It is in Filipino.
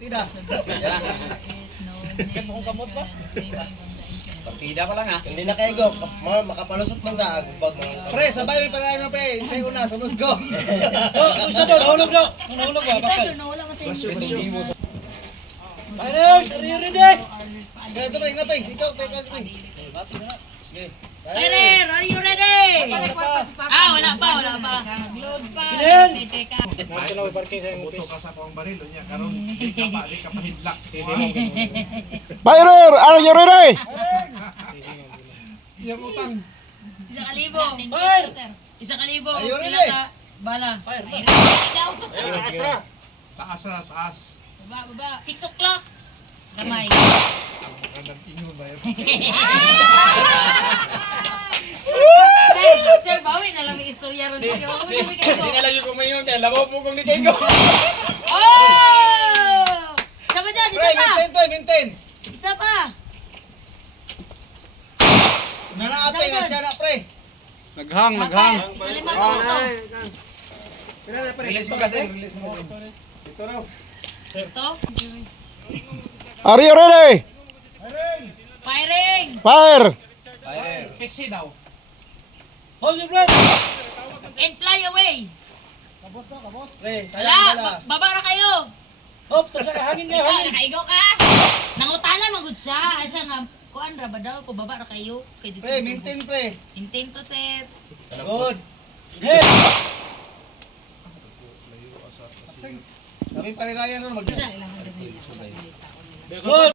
Tida. Kamot ba? Partida pa lang ha. Hindi na kayo go. Makapalusot man sa agbag mga. Pre, sabay pa na pre. Say una, sunod go. Isa doon, nahulog daw. Nahulog ba? Bakal. Fighters, are you ready? Kaya ito pre, ingapay. Ikaw, pre. Sige. Fighter, are you ready? Wala pa. Kinin! Buto ka sa kuang baril niya karon di ka pa hidlak sa Fighter, are you ready? Yung utang. Isa kalibo. Fire! Isa kalibo. Are you Pila ready? ka bala. Taas na taas. 6 o'clock. Gamay. Magandang inyo ba yun? Sir, bawi na lang may istorya ron sa'yo. Sinala yung kumayon kaya lamaw po kong ni Kengo. Oh! Isa pa dyan, Pre, isa pa. maintain pre, maintain. Isa pa. Nanaapay nga siya na pre. Naghang. Ito lima ko ito. Release mo kasi. Release mo kasi. Ito raw. Ito. Are you ready? Firing. Fire! Fire. Fixie daw. Hold your breath! And fly away. Pre, sayang bala. Wala, baba na kayo. Hops, hangin niya, hangin! Nakaigo ka. Nangutana magud siya. Ay siya nga, kuan ra ba daw ko baba na kayo. Kay dito. Pre, maintain pre. Maintain to set. Good. Yes! Kami parirayan nun mag. Isa. Good!